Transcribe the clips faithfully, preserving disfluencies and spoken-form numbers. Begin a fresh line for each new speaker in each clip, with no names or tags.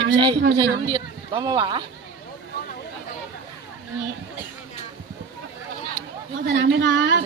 ไม่ใช่ไม่ใช่น้ำเดือดต้องมาหวา
นี่เข้าสนามไหมครับ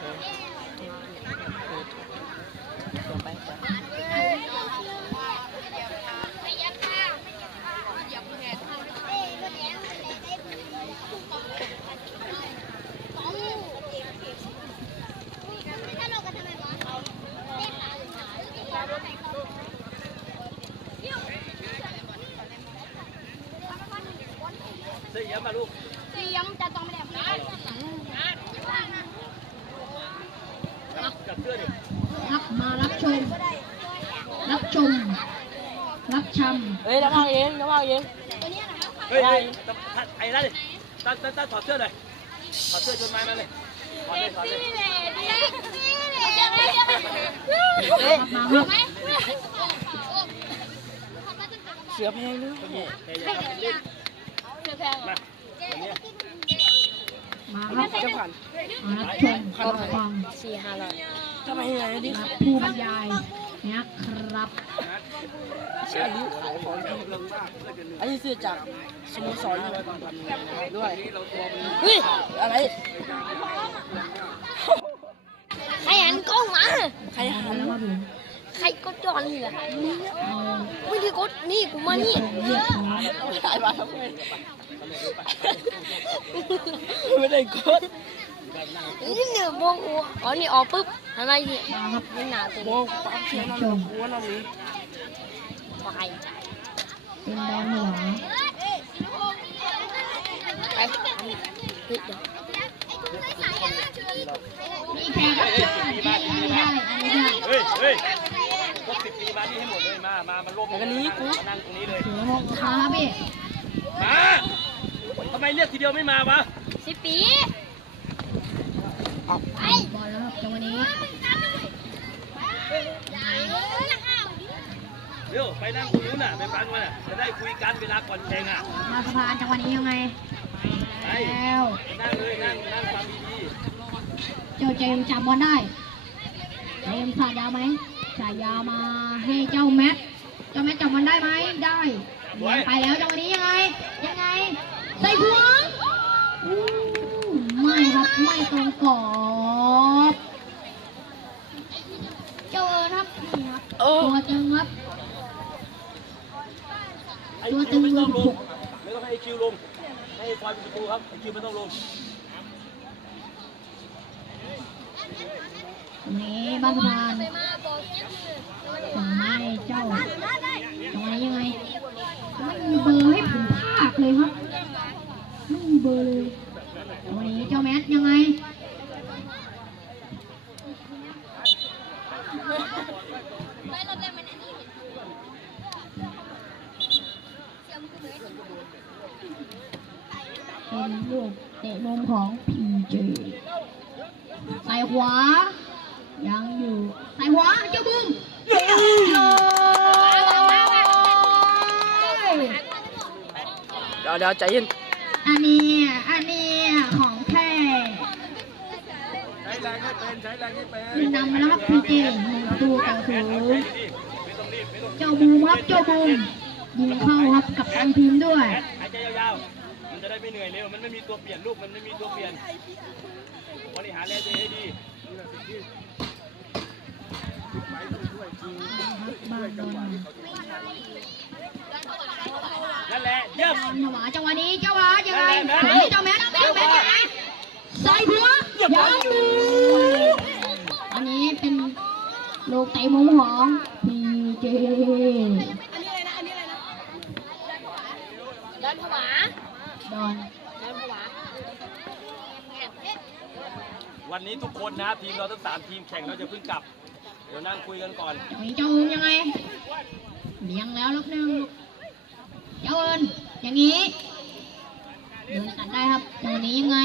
เสียมาลูก
เสียมจะต้องไม่ได้นะ
จับเสื้อดิ
รับมารับชมรับชมรับชม
เฮ้ยน้ำมันเองน้ำมันเอง
เฮ้ยไอ้นั่นดิตั้งตั้งตั้งถอดเสื้อเลยถอดเสื้อจนไม้มาเลยถอดเลยถอดเลย
เสือแพงด้วย
มา
มาครับ
เจ้าขวัญ
มารับชมรับฟัง
สี่ห้าร้อยทำไมยังไงนี่
รับผู้บรรยายนะครับ
อันนี้อันนี้ซื้อจากสโมสรด้วยเฮ้ยอะไรใครหันกล้องมาใครหันใครกดจอนี่แหละไม่ได้กดนี่กูมานี่ถ่ายมาทำไมไม่ได้กดนี่เนี่ยมองหัวอ๋อนี่ออกปุ๊บทำไมเนี่ยไม่หนาตัวมองปั๊บเชียร์น้ำหัวน้ำนี้ไป
เป็นแดงเหรอ
ไปเฮ้ยเดี๋ยว
มีแขกรับเชิญได้อันนี้ได้
เฮ้ยเฮ้ยพวกสิบปีมานี่ให้หมดเลยมามามาร่วม
กันนี้กู
นั่งตรงนี้เลย
ถือว่าท้าพี่
มาทำไมเรียกทีเดียวไม่มาวะ
สิบปี
ไปบอลแล้วครับจังหวะนี้
เดี๋ยวไปนั่งตรงนู้นน่ะไปฟังมันน่ะจะได้คุยกันเวลาก่อนแข่งอ่ะ
มาสะพานจังหวะนี้ยังไงแล้ว
นั่งเลยนั่งนั่งฟังดี
ๆเจ้าเจมจับบอลได้เจมสาดยาวไหมสาดยาวมาให้เจ้าแมทเจ้าแมทจับบอลได้ไหมได้ไปแล้วจังหวะนี้ยังไงยังไงใส่หัวไม่ครับไม่ตรงกรอบเจ้าเอิญครับนี่ครับตัวตึงครับตัวตึง
ไม่ต้องลงไม่ต้องให้คิวลงให้ฟอยเป็นประตูครับคิวไม่ต้องลง
นี่บ้านสะพานส่งมาให้เจ้าตรงนี้ยังไงไม่มีเบอร์ให้ผมพากเลยครับไม่มีเบอร์เลยวันนี้เจ้าแมทยังไงเป็นลูกเตะมุมของพีเจใส่ขวายังอยู่ใส่ขวาเจ้าบุ้มเ
ดี๋ยวเดี๋ยวใจเย็น
อันนี้อันนี้ของแท้
ใช้แรงให้เป็นใช้แรงให้เป็น
นำมาแล้วครับพีเจหนึ่งประตูต่อศูนย์เจ้าบูมครับเจ้าบูมยิงเข้าครับกับทางทีมด้วย
หายใจยาวๆมันจะได้ไม่เหนื่อยเร็วมันไม่มีตัวเปลี่ยนลูกมันไม่มีตัวเปลี่ยนบริหารแรงใจให้ดีนั่นแหละเยี่ยม
จังหวะจังหวะนี้เจ้าวะยังไงเจ้าแม่เจ้าแม่ใส่หัวยังอันนี้เป็นลูกเตะมุมของพีเจ
ดอนผวา
ดอน
ดอนผวา
วันนี้ทุกคนนะทีมเราทั้งสามทีมแข่งเราจะเพิ่งกลับเดี๋ยวนั่งคุยกันก่อน
เจ้ายังไงเลี้ยงแล้วลูกนึงเจ้าเอิญอย่างนี้เดินตัดได้ครับตัวนี้ยังไง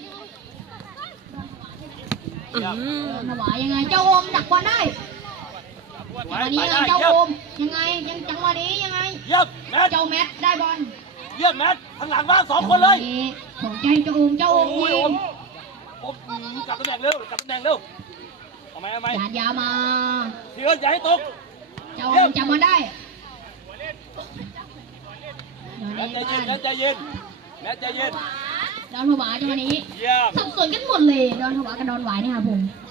ถวายยังไงเจ้าโอมดักบอลได้จังหวะนี้เจ้าโอมยังไงยังจังหวะนี้ยังไงเจ้าแมทได้บอล
เยี่ยมแมทข้างหลังว่างสองคนเลย
ของใจเจ้าโอมเจ้าโอมยิง
กลับตำแหน่งเร็วกลับตำแหน่งเร็วเอาไหมเอาไหม
จานยามา
พี่เอิญอย่าให้ตก
เจ้าโอมจับบอลได้
ใจเย็นแนทใจเย็นแนทใจเย็น
ดอนผวาจังหวะนี้
เยี่ยม
สับสนกันหมดเลยดอนผวากับดอนหวายเนี่ยครับผม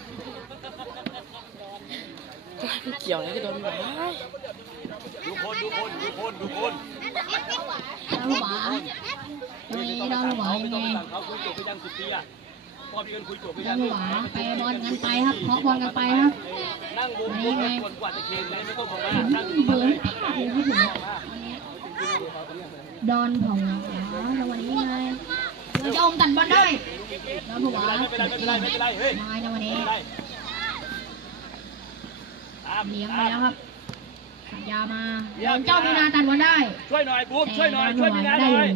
ไม่เกี่ยวอะไรกับโดนหวาย
ดูคนดูคนดูคนดูคน
ดอนผวาจังหวะนี้ดอนผวา
ไม่
ยัง
ต้อง
ไง
ไปสั่งเขาคุยจบไปยังสิบปีอ่ะพ่อพี่กันคุยจบไป
ด
ยั
อง นผวาไปบอลกันไปครับเคาะบอลกันไปครับ
นั่งวงวงกวนกว่าจะเคนเลยไม่ต้องบอกว่า
ผม
นั่ง
เบอร์
เลย
ให้พลาดเลยครับผมดอนผวาจังหวะนี้ยังไงเราจะอมตัดบอลได้ดอนผวา
ไม่เป็นไรไม่เป็นไรไม่เป็นไรเฮ้ย
นายจังหวะนี้
ตาม
เลี้ยงไป
ตาม
แล้วครับสัญญามาดอนเจ้ามีนาตัดบอลได้
ช่วยหน่อยบูมช่วยหน่อย
แต่
ช่วย
ด
มี
อนผ
นา
วา
ห
ได้
น่
อ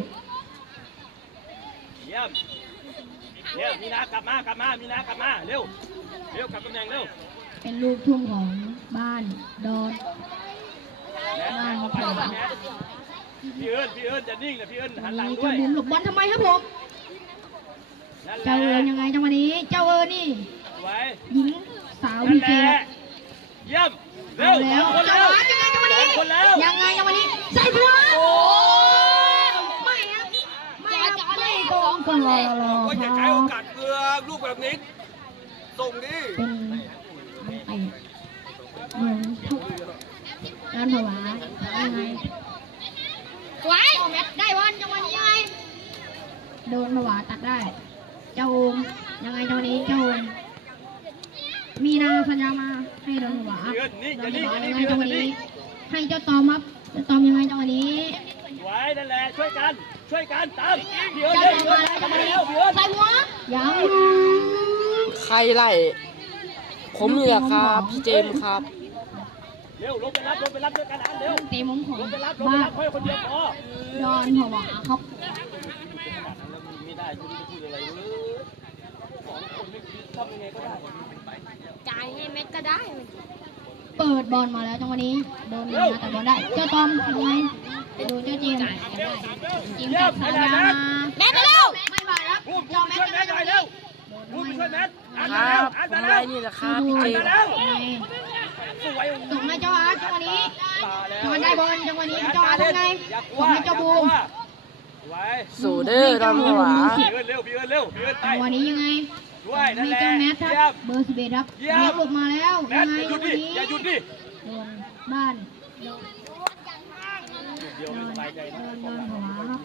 อย
ยู่
เยี่ยมเยี่ยมมีนากลับมากลับมามีนากลับมาเร็วเร็วกลับตำแหน่งเร็ว
เป็นลูกทุ่งของบ้านดอน
แนท
บ้าน
เข้า
ผ
ไป
วา
แนทพี่เอิญพี่เอิญจะนิ่งนะพี่เอิญหันหลัง
นี่
ด้
จะ
วย
บุมหลบบอลทำไมครับผม
นั่นแห
เจ้า
ละ
เอิญยังไงจังหวะนี้ เจ้าเอิญนี่
ไว้
หญิงสาว
นั่
พี
น
เจ
แหละเยี่ยมเร็
เอา
ว
แล้ว
คน
จัง
แล้ว
หวะยังไงจังหวะนี้
คนแล้ว
ยังไงจังหวะนี้ใส่หัว
โอ้
ไม่ครับไม่ครับไม่ตรงก็รอรอ
ก็
ค
อย่า
รั
ใช้โอบ กาสเกลือลูกแบบนี้ ส่งดิ
เป็นไปเหมือนทุกการผวายังไงไว้แมตได้บอลจังหวะนี้ยังไงโดนผวาตัดได้ เจ้าโอมยังไงจังหวะนี้เจ้าโอมมีนาสัญญามาให้โดนผวา
พี่เอิญนี่
โด
จะ
นผ
นิ่ง
วา
จะ
ยั
นิ่ง
งไง
พี่
จังห
เอิญ
วะ
จะนิ่
นี้
ง
ให้เจ้าตอมครับเจ้าตอมยังไงจังหวะนี้
ไว้นั่นแหละช่วยกันช่วยกันตามพี่เอิญ
เจ้า
เร็ว
ตอม
พี่
มา
เอิ
แล้ว
ญ
จังหวะ
เร็
นี้
วพี่เอิญ
ใส่หัวยังอยู่
ใครไล่ผมนี่แหละครับพี่เจมส์ครับ
เร็วลงไปรับลงไปรับด้วยกันอ่ะเร็ว
เตะมุมของ
ลงไปรับลงไป
บ้า
รับค่อยคนเดียวพอ
ดอนผวาครับ
ไม่ได้คุณจะพูดอะไรเลยสองคนไม่คิดทำยังไงก็ได้
จ่ายให้เม็ดก็ได้
เปิดบอลมาแล้วจังหวะนี้โดนมีนาแต่บอลได้เจ้าตอมยังไงโดนเจ้าเจมส์เจมส์ตัดสัญญามา
แม่ไปเร็ว
ไม่ไหวครับ
พูดพูดไปช่วยแมทหน่อยเร็วพูดไปช่วยแมทอ่าน
ค
มา
รั
แล้ว
บ
อ่าน
ผม
มา
ไล่
แล้ว
นี่แหละครับพี่เจมส์
ยังไง
สวย
ส่งให้เจ้าอาร์ตจังหวะนี้
มาแล้ว
จังหวะได้บอลจังหวะนี้เจ้าอาร์ตทำไง
อย่ากลัว
ส่งให้เจ้าบูม
ไว้
สู่เด้อดอนผวา
พี่เอิญเร็วพี่เอิญเร็วพี่เอิญไป
จังหวะนี้ยังไง
ด้วยนั่น
ให้
แหละ
เจ้าแมทค
เยี่ย
รับ
ม
เบอร์สิบเอ็ดครับ
เยี่ยม
เลี้ยงหลุดมาแล้ว
แม
ยั
ท
งไง
อย่าหยุด
จังห
ดิ
วะนี้
อย่าหยุดดิ
โดนบ้าน
เดียว
โด
ไม่
น
สบายใจ
โด
นะ
นโดนหัวครับ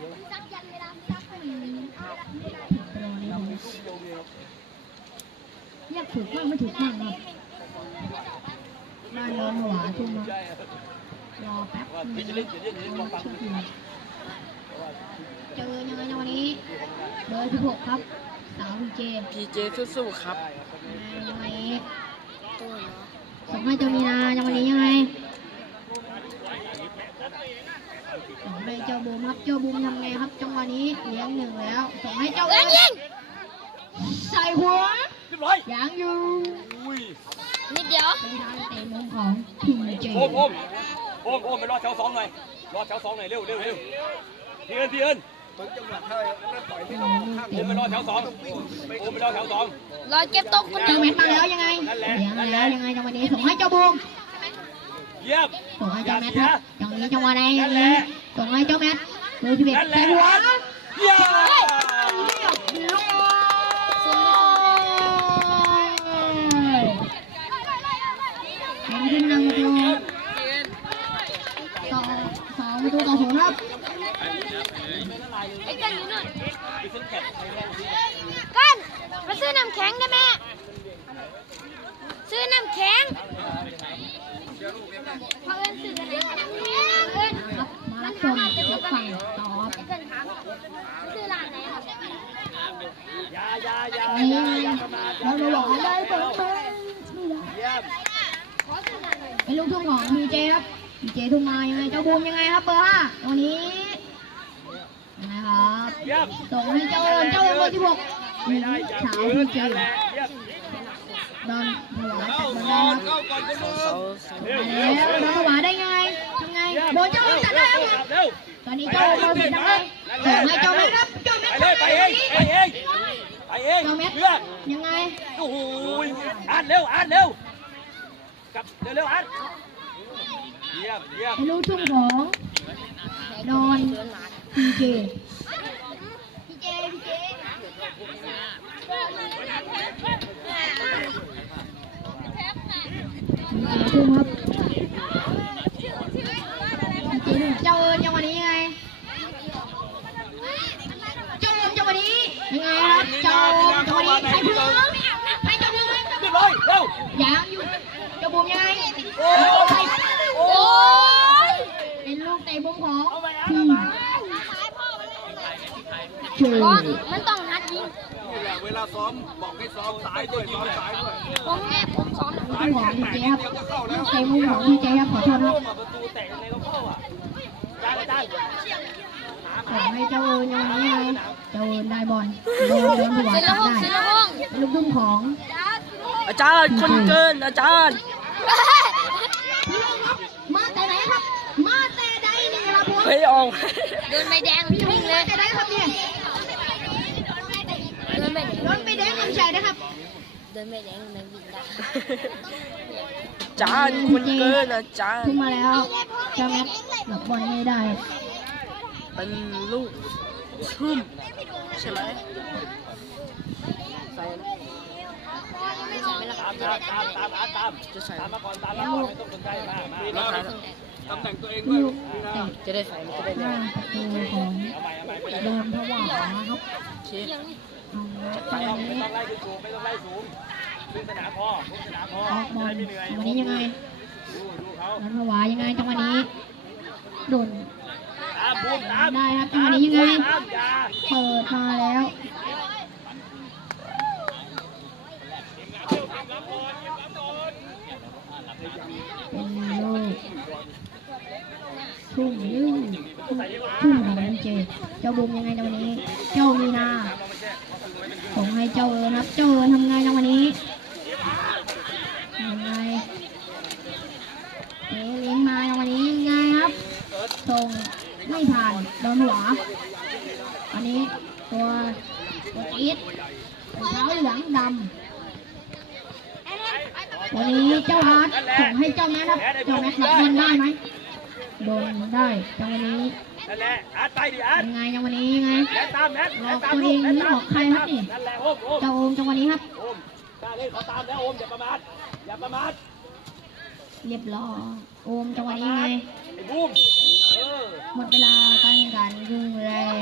เรียกถูกบ้างไม่ถูกบ้างครับบ้านโดนหัวทุ่มครับรอแป๊บ
ว่า
นึ
พี่
ง
จะเล่นจะเล่นจะเล่นลองฟังดู
เจอยังไงจังหวะนี้เบอร์สิบหกครับสาวพีเจ
พี่เจสู้ๆครับ
ยังไงส่งให้เจ้ามีนาจังหวะนี้ยังไงส่งให้เจ้าบูมครับเจ้าบูมทำไงครับจังหวะนี้เลี้ยงหนึ่งแล้วส่งให้เจ้าเอิญยิงใส่หัว
เรียบร้อย
ยังอยู่
อุ้ย
นิดเดียว
เป็นทางเตะมุมของพีเจ
โอมโอมโอมโอมไปรอแถวสองหน่อยรอแถวสองหน่อยเร็วเร็วเร็วพี่เอิญพี่เอิญ
ถึงจังหวะให้นั่นต่อยไม่ต้องข้าง
โอมไปรอแถวสองโอมไปรอแถวสอง
รอเก็บตกคน
เจ
นึ
อง เม็ดมาแล้วยังไงเลี้ยงแล้วยังไงจังหวะนี้ส่งให้เจ้าบูม
เยี่ยม
ส่งให้เจ้าแมทครับจังนี้จังหวะไหนอย่างนี้ส่งให้เจ้าแมทเบอร์สิบเอ็ด
นั่นแห
ใส่
ละ
หัว
เยี่ยม
เรียบร้อยเป็นขึ้นนำประตูสองสองประตูต่อศูนย์ครับ
ไอ้กันอยู่นู่น
ไปซื้อแขก
กันมาซื้อน้ำแข็งได้ไหมซื้อน้ำแข็งเพราะเอิญซื้อกันนะเอิญ
ครับมารับชมรับฟังต่อครับ
ไอ้กันถามซื้อร้านไหนครับ
ยายายา
นี่
ยา
ไง
ยากระมา
เราเราบอกได้เปิดเผย
เยี่ยม
ขอซื้อร้านหน่อย
เป็นลูกทุ่งของพีเจครับพีเจทุ่งมายังไงเจ้าบูมยังไงครับเบอร์ห้าวันนี้ยังไงครับ
เยี่ยม
ส่งให้เจ้าเอิญเจ้าเอิญเบอร์ที่หก
ไม่ได้จาก
สาว
พื้
พี
น
เจ
นั่นแหละเยี่ยม
ดอนถวาย
เข้า
ตัดบอล
ก่
ได้
อน
ครับ
เข้าก่อนคนเดิม
เร็วเร็ว
แล้วดอนถวายได้ไงทำไงโดนเจ้าเอิญตัดได้ครับ
เร็ว
ตอนนี้เจ้าเอิญผิดทำไงส่งให้เจ้าแม่ครับเจ้าแม่
ไปเลยไปเองไปเองไปเอง
เจ้าแม่
เพื่อน
ยังไง
โอ้โหอ่านเร็วอ่านเร็วกลับเร็วเร็วอ่านเยี่ยมเยี่ยม
เป็นลูกทุ่งของดอนผพีเจ
พี่เจพี่เจ
พีเจทุ่มครับพีเจทุ่มเจ้าเอิญจังหวะนี้ยังไงเจ้าเอิญจังหวะนี้ยังไงครับเจ้าเอิญจังหวะนี้ใครพึ่งใครเจ้าพึ่ง
เรียบร้อยเร็ว
ยังอยู่เจ้าบุ๋มยังไง
โอ้ยโอ้ย
เป็นลูกเตะมุมของทีมเชย
บอลมันต้องนัดยิง
นี่แหละเวลาซ้อมบอกให้ซ้อมสายด้วยซ้อมสายด้วย
ผมแม่ผมซ้อมหนัง
ลูกของพีเจครับลูกเตะมุมของพีเจครับขอโทษครับ
ประตูแตกยังไงก็เข้าอ่ะจานอาจารย์
ขอให้เจ้าเอิญยังไงยังไงเจ้าเอิญได้บอลโดนโดนหัว
เสร็จแล้ว
ตัด
ห้อง
ได้
เสร็จแล้วห้อง
เป็นลูกทุ่มของ
อาจารย์คนเกินอาจารย์
พี่น้องครับมาแต่ไหนครับ มาแต่ใดนี่ครับผม
เฮ้ยออก
เดินไม่แดง
พี่น้อ
วิ่
ง
งเล
มาย แต่ไหนครับเนี่ย
เดินไม่แดง
โดนไปแดงน้ำใจนะครับ
เดินไม่แดงมันวิ่งได้
อาจารย์คนเกินอาจารย์
ขึ้นมาแล้วเจ้าแม็กหลับบอลไม่ได้
เป็นลูกทุ่มใช่ไหมใส่ตามตามตามตามตามตามจะใส่ตามมาก่อนตามมาก่อนไม่ต้องสนใจมามามา
ตำแหน่งตัวเองด้วย
ลูกเตะ
จะได้ใส่มันจะได้
ห
เร็ว
น้าประตูของโดนพะว่าครับ
เช็ค
เอาละ
ไป
จังห
ไม่
วะ
ต้
นี้
องไล่ขึ้นสูงไม่ต้องไล่สูงขึ้นสนามพอขึ้นสนามพอ
ออกบอล
ไม่เหนื่อย
จังหวะนี้ยังไง
ดูดูเขา
โดนพะวายังไงจังหวะนี้โดน
ตามบูมตาม
ได้ครับจังหวะนี้ยังไง
ตามยา
เปิดมาแล้ว เป็นลูกทุ่มยืดทุ่มของเจเจ้าบุมยังไงจังหวะนี้ เจ้ามีนาส่งให้เจ้าเอิญครับ เจ้าเอิญทำไงจังหวะนี้ยังไงเอ๋เลี้ยงมาจังหวะนี้ยังไงครับส่งไม่ผ่านโดนหัวอันนี้ตัวตัวจี๊ดรองเท้าเหลืองดำวันนี้เจ้าอาร์ตส่งให้เจ้าแม็กครับ เจ้าแม็กหลับบอลได้ไหมโดนได้จังวันนี้
นั่นแหละอาร์ตไปดิอาร์ต
ยังไงจังวันนี้ยังไง
แล้ตามแล้
หลอก
ตาม
ตัวเองหรือหลอกใครครับนี่
นั่นแหละโอมโอม
เจ้าโอมจังวันนี้ครับ
โอมกล้าเล่นเขาตามแล้วโอมอย่าประมาทอย่าประมาท
เรียบร้อยโอมจังวันนี้ยังไง
ไอ้บูมเออ
หมดเวลาการแข่งขันครึ่งแรก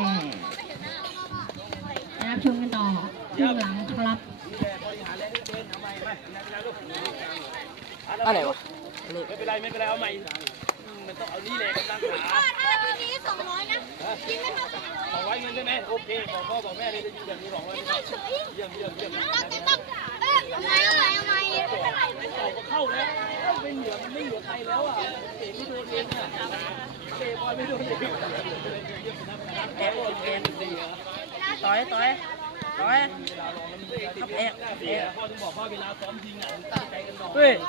ไปรับชมกันต่อครึ่งหลังครับ
นี่แหละบริหารแรงให้เป็นเอาใหม่ไปไม่เป็นไรลูก
อะไรวะ
ไม่เป็นไรไม่เป็นไรเอาใหม่อืมมันต้องเอานี่แหละกำลังขา
ถ้าทีนี้สองร้อยนะกินไม่เท่าไหร่
สองร้อยเงินใช่ไหมโอเคบอกพ่อบอกแม่เลยจะอยู่อย่างนี้สองร้อยเยี่ยมเยี่ยมเยี่ยม
ต้องต้องเอ๊ะทำไมทำไมทำไม
ต่อก็เข้าแล้วไม่เหลือมันไม่เหลือใครแล้วอ่ะเตะไม่โดนเองอ่ะเตะบอลไม่โดนเองแอบโดนเองสิ
ต่อยต่อยต่อยทับแอก
เตะพ่อถึงบอกว่าเวลาซ้อมยิงอ่ะตั้งใจกันหน่อย
เฮ้ย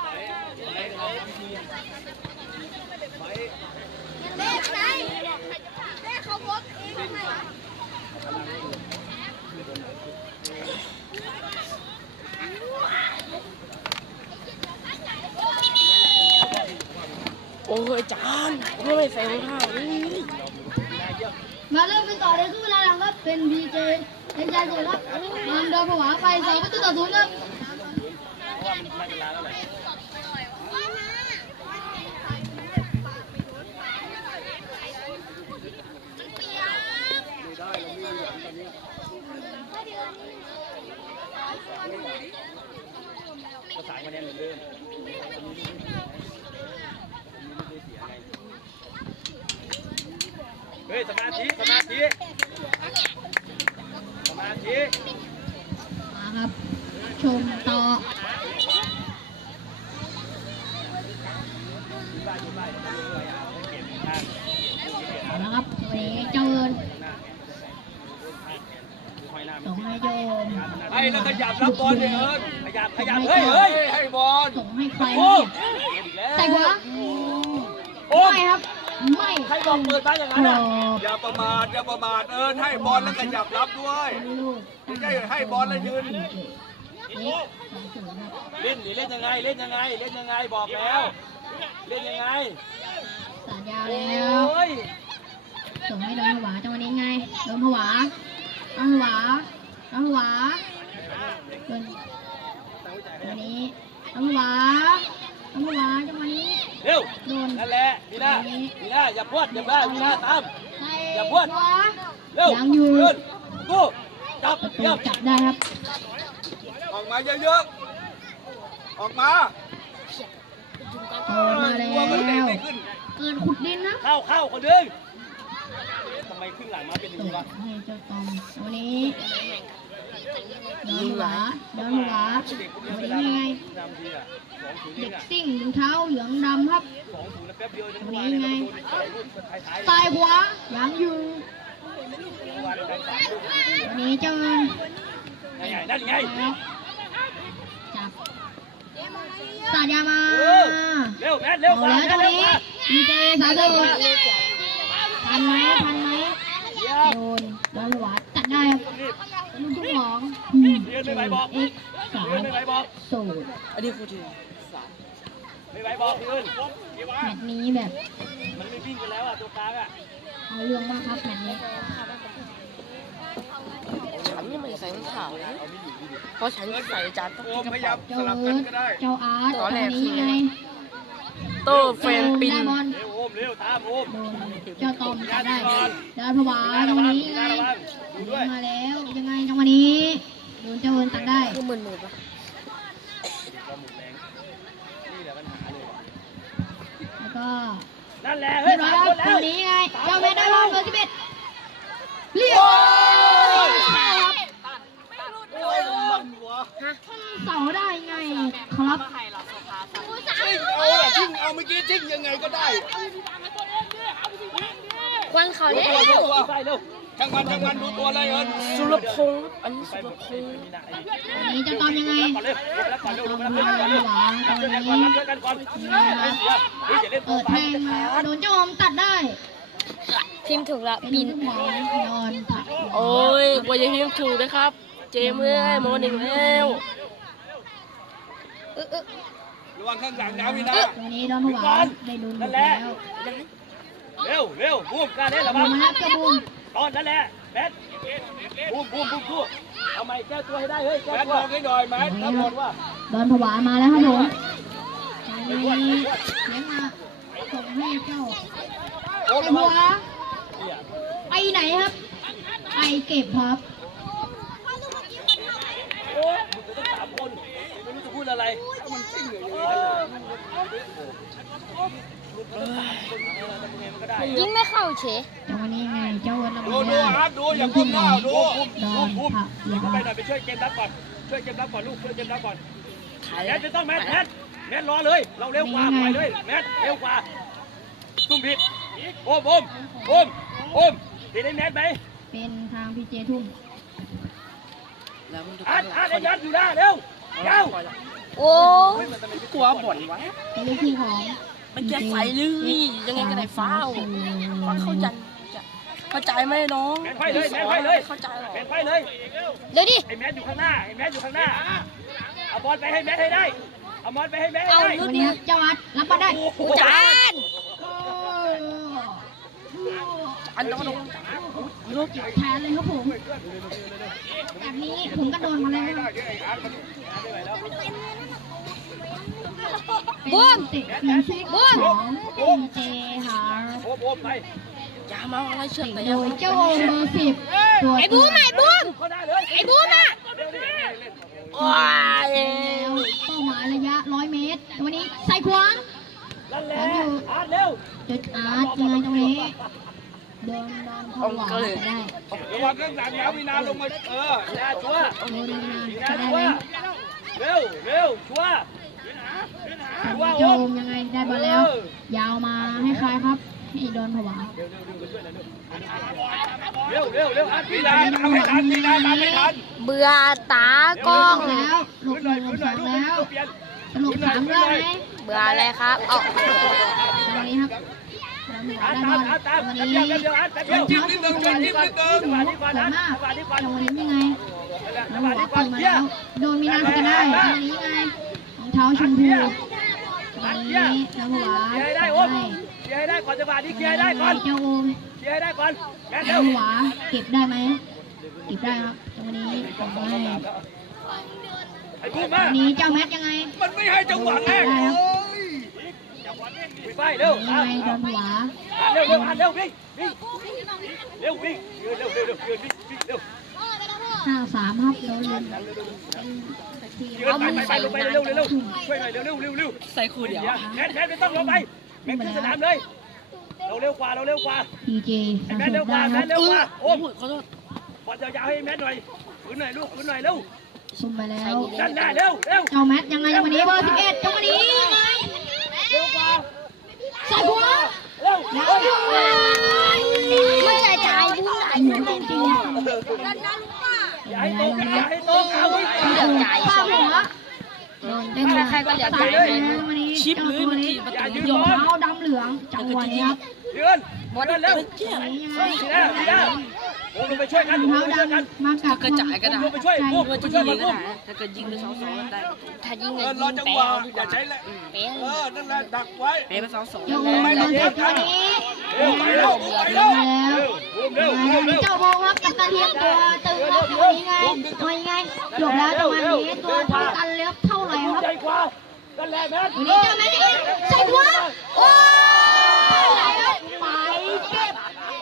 เล่ไหนเล่เขาบดเองทำไม
โอ้ยจานไม่ได้ใส่รองเท้านี่
มาเริ่มกันต่อในครึ่งเวลาหลังครับเป็นพีเจเป็นใจสุดครับมันโดนผวาไปสองประตูต่อศูนย์ครับ
ประสานกันเนี่ยเหมือนเดิมเฮ้ยสมาธิสมาธิสมาธิ
มาครับชมต่อ
บ้านอยู่บ้านเลยอ่ะเก็บทาง
เอาละครับวันนี้เจ้าเอิญ
ห้อยหน้า
ส่งให้เจ้าโอม
ให้แล้วขยับรับบอลเนี่ยเอิญ
ขยับขยับเฮ้ยเฮ้ย
ให้บอล
ส่งให้ใคร
โอ้
เนี่ยใส่หัว
โอ้
ไม่ครับ ไม่
ใครบอกเปิดมาอย่าง
ก
นั้น
ร
อ่ะ
อบ
อย่าประมาทอย่าประมาทเอิญให้บอลแล้วขยับรับด้วย
ลูก
ไม่ใช่ให้บอลแล้วยืน
เอ๊ะสองศูนย์ครับ
เล่นนี่เล่นยังไงเล่นยังไงเล่นยังไงบอกแล้ว เล่นยังไง
สัญญา
โอ
แล้ว
้ย
ส่งให้โดนผวาจังหวะผวาดอนผวาดอนผวาเกินวันนี้ดอนผวาดอนผวาจังหวะนี้
เร็ว
โดน
นั่นแหละมีหน้ามีหน้าอย่าพวดอย่าบ้ามีหน้าตาม
ใส่
อย่าพูด
ขวา
เร็ว
ยังอยู่
ยืนกู้จับ
ประตู
เยี่ยม
จับได้ครับ
ออกมาเยอะๆออกมา
โดนมาแล้
ตัวมันเตะ
ว
ไม่ขึ้น
เกินขุดดินนะ
เข้าเข้าคนหนึ่งทำไมขึ้นหลังมาเป็นอย่าง
เปิ
นี้
ด
วะ
ให้เจ้าตอมวันนี้โดนหัวโดนหัววันนี้ยังไง
นำทีอ่ะสองศูนย์เอ
เด็
ง
ก
อ่ะ
ซิ่งถุงเท้าเหลืองดำครับ
สองศูนย์แล้วแป๊บเดียวนึงมาเนี่ยเราโดนถ่ายรูปถ่ายถ่าย
ซ้ายขวายังอยู่
วันนั้นสามลูก
วันนี้เจ้าเงิน
นั่นไงนั่นไง
แล้วจับสาดยามา
เร็วแมทเร็ว
เอา
กว่า
แล้ว
แม
จั
ท
งห
เร็
วะ
วกว่า
นี้ดีเจสาธุทันไหมทันไหม
เยี่ยม
โดนโดนหัวตัดได้ครับ
รีบ
ลูกทุ่งของ
เรียนไม่ไหวบอก
เอ็กสาม
เรียนไม่ไหวบอก
ศูนย์
อันนี้พูดถึง
ไม่ไหวบอกพี่อื่น
แมตช์นี้แบบ
มันไม่วิ่งกันแล้วอ่ะตัวกลางอ่ะ
เอาเรื่องมากครับแมตช์นี้
ฉันยังไม่ใส่รองเท้าเลยเพราะฉันใส่จานต้อง
โอ
กิน
ม
กระ
พยายา
เป๋าม
เจ้า
สลับ
เอิร์ธ
กันก็ได้
เจ้าอาร์ต
ตอนแรก
นี้ไง
โตเฟรนปิน
ได้บอล
เร็วโอมเร็วตามโอม
โดนเจ้าตอมจับได้ดาวผวาตรงนี้ไง
ดูด้วย
มาแล้วยังไงจังหวะนี้โดนเจ้าเอิร์ธตัดได้
ก็มึนมือปะ
ก็หมุนแรงนี่แหละปัญหาเลย
แล้วก็
นั่นแหละ
เรี
เฮ้
ย
ย
บร้อย
สาม
ครับ
คน
ต
แล้
ร
ว
งนี้ไงเจ้าเมย์ได้บอลเบอร์สิบเอ็ดเรียบร้อยครับ เสาได้ไงครับ
ชิงเอาอะชิงเอาเมื่อกี้ชิงยังไงก็ได้
ควันเขา
ดู
เด้
ตัวดูตัว
ใส่เร็ว
ช่างมันช่างมันดูตัวเลยเอิญ
สุรพงษ์อันนี้สุรพงษ์
อันนี้จะตอมยังไง
ก่อนเร็วแล้วก่อนเร็ว
ตอม
แล้ว
มา
ก่อน
ห
เร็ว
วาตรง
ช่วยกัน
นี้
ก่อนช่วยกันก่อนเฮ้ยอย่าเล่นตัว
เปิดแทงมาโดนเจ้าอมตัดได้
พิมพ์ถูกละ
เป็น
บิน
ลูกหมอนนอนผัก
โอ้ยกว่าจะพิมพ์ถูกนะครับ เจมเอ้ยโมหนึ่งแล้ว
เออเออ
ระวังข้างหลังนะพี่นะ
ตัวนี้โดนหัวได้โดนหมดแล้ว
เร็วเร็วบูมการเล่นระ
บู
วัง
มมาแล้วเจ้าบูม
ตอนนั่นแหละแมทบูมบูมบูมบูมเอาไม้แก้ตัวให้ได้เฮ้ยแก้
แมท
ตัว
มองให้หน่อยแมท
ถ้าหมดว่า
โดนผวามาแล้วครับผมตัวนี้เลี้ยงมาส่งให้เจ้า
โอ้
ไอ้
ระ
หั
วั
ว
ง
ไปไหนครับ ไปเก็บครับ
โอ้ยมึงต้องสามคนไม่รู้จะพูดอะไรมันชิ่งอยู่อย่างนี้ลูกมันต้องสามคนทำไงมันก็ได้
ยิงไม่เข้าเฉย
จังวันนี้ไงเจ้าวันละ
ดู
วัน
ดูอาร์ตดูอย่าก้มหน้าดู
โดน
บูม
ผักเลี้ยง
เข้าไปหน่อยไปช่วยเกมรับก่อนช่วยเกมรับก่อนลูกช่วยเกมรับก่อน
ถ่าย
แมทจะต้องแมทแมทแมทรอเลย เราเร็วกว่าไปเลยแมทเร็วกว่าตุ้มผิดโอมโอมโอมโอมผิดได้แมทไหม
เป็นทางพีเจทุ่ม
แล้วมึงดู
อาร์ตอาร์ตไอ้ยัดอยู่หน้าเร็วเร็ว
โอ้
กลัวบ่นวะ
เป็นลูกที่ของ
มันแกใส่เลยยังไงก็ได้ฟ้าวฟังเข้าใจเข้าใจไหมน้อง
แมทไฟเลยแมทไฟเลย
เข้าใจหรอ
แมทไฟเลย
เดี๋ยวดิ
ไอ้แมทอยู่ข้างหน้าไอ้แมทอยู่ข้างหน้าเอาบอลไปให้แมทให้ได้เอาบอลไปให้แมทให้ได้
วันนี้เจ้าอัดรับมาได้
จาน
อันน้อง
โลกแทนเลยครับผมแบบนี้ผมก็โดนมาแล้ว
บูม
เตะฟีซิกของพีเจฮาร์
โอมโอมไป
อย่ามาอะไรเชื่อแต่
โด
ยัง
ยเจ้าโอมเบอร์สิบตัว
ไอ้บูมไอ้บูม
ก็ได้เลย
ไอ้บูมอ่ะ
โอ้ย
แล้วเป้าหมายระยะร้อยเมตร วันนี้ใส่ขวา
นั่นแหละอาร์ตเร็ว
จุดอาร์ตยังไงตรงนี้เดินเดินเข้าหวาได้
ระวังข้างหลังนะพี่นาลงมาเออ
อย่าชัว
โดนนาน
อย่า
จะได้
ชั
ไห
ว
ม
เร็วเร็วชัว
ตอนนี้เจ้าโอมยังไงได้บอลแล้ว ยาวมาให้ใครครับให้โดนผวา
เร็วเร็วเร็วอาร์ต
พี่
พี่
นา
นา
ทำให้ทันพี่นาทำให้ทัน
เบื่อตากล้อง
แล้วหลบหนึ่งหลบสองแล้วหลบสามได้ไหม
เบื่ออะไรครับเอา
ตรงนี้ครับได้บอล
อาร์ตตาม
วัน
แป๊บ
นี้
เดียวแป๊บเดียวอาร์ตแป๊บ
ร
เดี
อ
ยว
งเท้าชุดบอลสวยมากจังหวะนี้เปิดยังไงน้ำหัวเปิดมาแล้ว โดนมีนาจะได้ตรงนี้ไงรองเท้าชมพูตรงนี้น้ำหัว
เคลียร์ให้ได้โอมเคลียร์ให้ได้ก่อนจังหวะนี้เคลียร์ให้ได้ก่อน
เจ้าโอม
เคลียร์ให้ได้ก่อนแมน
แล้
เร็
ว
ว
หวาเก็บได้ไหมเก็บได้ครับจังหวะนี้ส่งให้
ไอ้บูม
วั
มาน
นี้เจ้าแมทยังไง
มันไม่ให้จังหวะแรก
ได้ครับ
วิ่งไปเร็ว
ยังไงโดนหวา
เร็วเร็วเร็ววิ่งวิ่งเร็ววิ่งเร็วเร็วเร็วเร็ววิ่งวิ่งเร็ว
ห้าสามครับโดนเลย
ยืนไปไปไปลงไปเร็วเร็วเร็วช่วยหน่อยเร็วเร็วเร็วเร็ว
ใส่คู่เดียว
แมนแมนไม่ต้องลงไปแมนขึ้นสนามเลยเราเร็วกว่าเราเร็วกว่า
พีเจสะ
แม
ส
นเร็ว
ม
กว่า
ได้
แม
ครับ
นเร็วกว่าโอ้
โอ้ยขอโทษ
บอลยาวๆให้แมนหน่อยขึ้นหน่อยลูกขึ้นหน่อยเร็ว
ซุ่มไปแล้ว
นั่นแหละเร็วเร็ว
เจ้าแมทยังไงจังหวะนี้เบอร์สิบเอ็ดจังหวะนี้ยังไง
เร็วกว่า
ใส่หัว
เร็ว
ยัง
เร็ว
มันใจใจบุ้ง
หัวจริงๆ
อย่าให้ตกอย่าให้ตกเอาไว้
เหลือใจ
ข้าหัวโดนเต้น
ใครก็เหลือใจ
ใส่เลยจังหวะนี้
ชิป
เจ้า
เลย
ตัว
เมื่อ
นี้
กี้ประ
อย่า
ตู
ยืน
ยอม
บอล
เท้าดำเหลืองจังหวะนี้ครับ
ยืนบอลเร็ว
เป็นเกี้ย
ยังไง
ดีนะดีนะโอ้ลงไปช่วยกันลง
เท้า
ไปช่วยกัน
ดำมากับ
กระจายก็ได้
ลงไปช่วยพวก
ว่า
ไป
จะ
ช่
ยิ
วย
ง
มัน
ก็
พวก
ได้ถ้าเกิดยิงไปสองสองได้
ถ้ายิง
เอ
เงิ
อน รอจังหวะอย่าใช้แหละ
เป๊ะ
เออนั่นแหละดักไว้
เป๊ะไปสองสอง
โยนโดนจับตัวนี้
เร็วไปเร็วไป
ล
เร็ว
งมาแล้ว
เร็วเร็วเร็วเร็ว
เจ้าโบครับกับการเทียมตัวตึงครับตัวนี้ไงตัวนี้ไงจบแล้วจังหวะนี้ตัวเท่ากันเลยครับเท่าไหร่ครับ
ใจกว่านั่นแหละแมน
วันนี้เจ้าแม่นี่ใส่หัวโอ้ยไหนครับไปเก็บ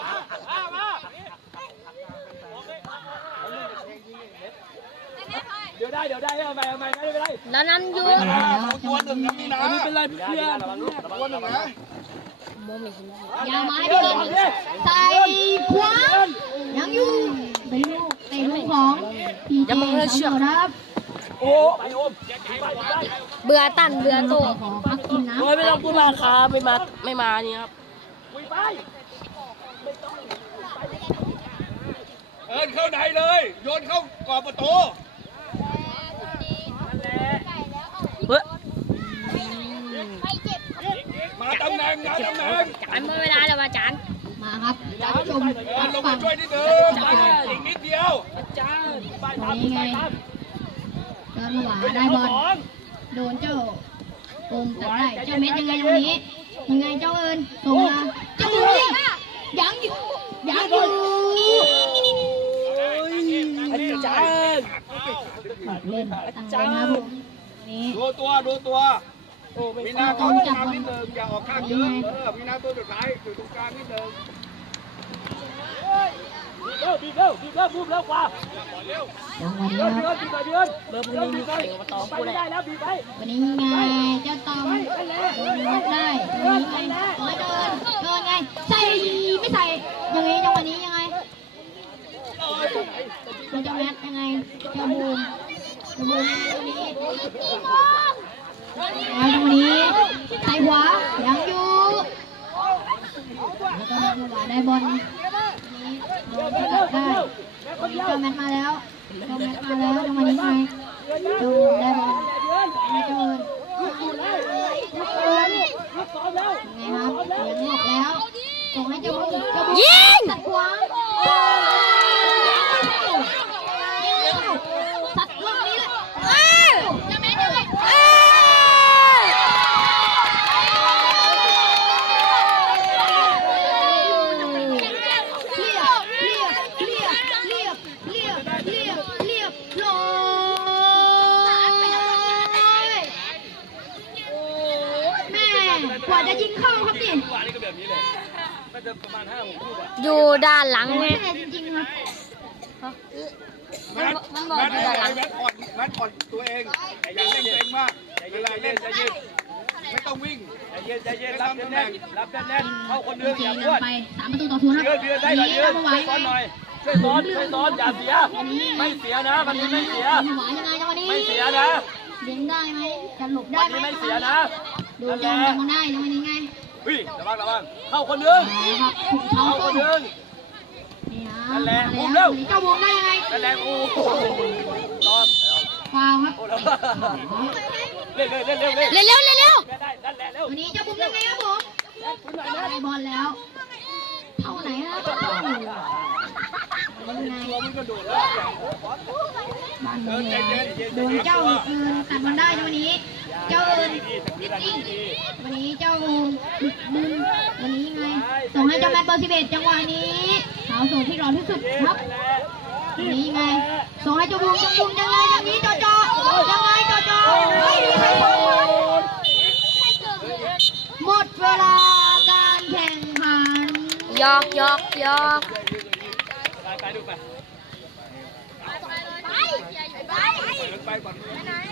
เดี๋ยวได้เดี๋ยวได้เอาไปเอาไปไม่เป็นไร
แล้วนั้นอยู่
ตัวหนึ่งนะมีนะ
ไม่เป็นไรเพื่อน
ตัวหนึ่งนะ
โมไม่เห็น
อย่ามาให้พี่เกินใส่ขวายังอยู่เป็นลูกเตะลูกของพีเจสองครับ
โอ้ไปโอม
เบื่อตันเบื่อโต
ขอพักกินน้ำ
โอ้ยไม่ต้องพูดมากครับไม่มาไม่มานี่ครับ
คุยไป
เอินเข้าไหนเลย โยนเข้ากรอบประตู
นั่นแหละ
เฮ้ย
มาตำแหน่งมาตำแหน่ง
จานหมดเวลาแล้วอาจารย์
มาครับท่านผู้ชม
เอินลงมาช่วยนิดนึงอีกนิดเดียว
จ้าไป
ตอ
ตาน ม
นี้ไง
ไปตาม
เดินหวาได้บอลโดนเจ้าโอมตัดได้เจ้าเม็ดยังไงวันนี้ยังไงเจ้าเอิญส่งมาเจ้าเอิญยังอยู่ยังอยู่
อาจารย์
เล่นตั้งใจนะครับผมนี้
ดูตัวดูตัวมีนาเข้าตรงกลางนิดนึงอย่าออกข้างเยอะเออมีนาตัวสุดท้ายอยู่ตรงกลางนิดนึง
เร็วบีบเร็วบีบเร็วบูมเร็วกว่า
จังหวะนี้
เดือน
ค
เดือ
รั
น
บ
บีบไปเดือน
เบอร์พวกนี้มีใครมาตอง
ไป
กู
ไม่
ได้
ได้แล้วบีบไป
วันนี้ไงเจ้าตอมรับได้วันนี้ไงขอเดินเดินไงใส่ไม่ใส่ยังไงจังหวะนี้ยังไงเจ้าแมทยังไงเจ้าบูมเจ้าบูมยังไงวันนี้เอาจังหวะนี้ใส่หัวยังอยู่แล้วก็เดินหัวได้บอลนี้โดนสกัดได้วันนี้เจ้าแมทมาแล้วเจ้าแมทมาแล้วจังหวะนี้ไงเจ้าบูมได้บอลไม่เดินเดิน
ลูกซ้อมแล้ว
ไงครับเสียงหมดแล้วส่งให้เจ้าบุ้งเจ้าบุ้ง
ยิง
สัตว์ขวางสัตว์ลูกนี้แหละ
เออเออ
เรียบเรียบเรียบเรียบเรียบเรียบเรียบเรียบร้อยแม่กว่าจะยิงเข้าครับดิ
กว่านี่ก็แบบนี้เลยน่าจะประมาณห้าหกลูกอ่ะ
อยู่ด้านหลัง
แม่
เนี่ย
จริงๆครับ
แมทแมทแมทอ่อนแมทอ่อนตัวเองอย่าเล่นเองมากเวลาเล่นจะยืดไม่ต้องวิ่ง
ใจเย็นใจเย็นรับแน่นๆรับแน่นๆเข้าคนเดียว
จี
อย่า
เดิ
พ้วน
ไปสามประตูต่อศูนย์ครับ
เดือนเดือนได้
วัน
หน่อย
นี้
เดือน
ทำไว้
ช่วยซ้อนหน่อยช่วยซ้อนช่วยซ้อนอย่าเสียไม่เสียนะมันนี้ไม่เสีย
หวานยังไงจังหวะนี้
ไม่เสียนะ
ยิงได้ไหมจะหลบได้
วัน
ไหม
นี้ไม่เสียนะ
ดู
นั่น
จ
แห
อ
ละ
มมันได้จังหวะนี้ไง
วิ่งระวังระวังเข้าคนหนึ่ง
ครับถูกเท้า
เข้าค
ต้
น
น
หนึ่ง
นี่ฮะ
นั่นแหละ
มา
อุ้ม
แล้
เร็
ว
ว
เจ้าวงได้ยังไง
นั่นแหละโอ้โหรอ
ฟาวครับ
โอ้แล้วเล่นเล่นเล่นเร็วเล่น
เร็วเร็วเร็ว
ได้นั่นแหละเร็ว
วันนี้เจ้าบุ้มยังไงครับผมได้บอลแล้วเท่าไหนครับยังไง
ตัวมันกระโดดแล้ว
บ้านเมืองโดนเจ้าเอิญตัดบอลได้จังหวะนี้ เจ้าเอิญนวันนี้เจ้าบุญวันนี้ยังไงส่งให้เจ้าแมตต์เบอร์สิบเอ็ดจังหวะนี้สาวโสดที่รอที่สุดครับวันนี้ยังไงส่งให้เจ้าบุญเจ้าบุญยังไงอย่างนี้จ่อจ่อยังไงจ่อจ่อไม่มีใครส่งหมดเวลาการแข่งขัน
ยอกยอกยอก
ไปไปดูไป
ไปก่อน